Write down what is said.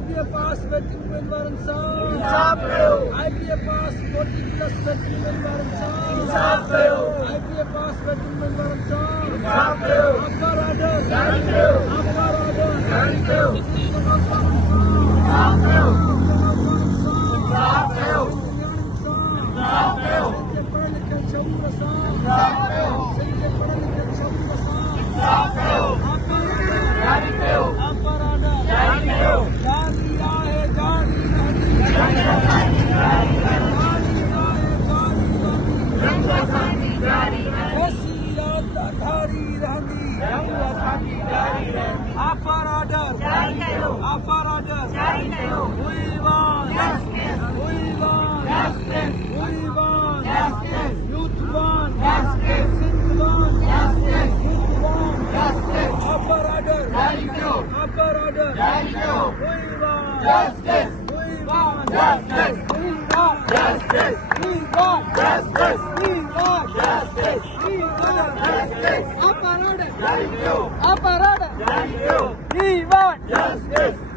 IPFS betting Warren Song. IPFS 40 plus betting Warren Song. IPFS betting Warren Song. Upper order. Upper Justice! We want justice! We want justice! We want justice! We want justice! We want justice! Upper order! Upper order! We want justice!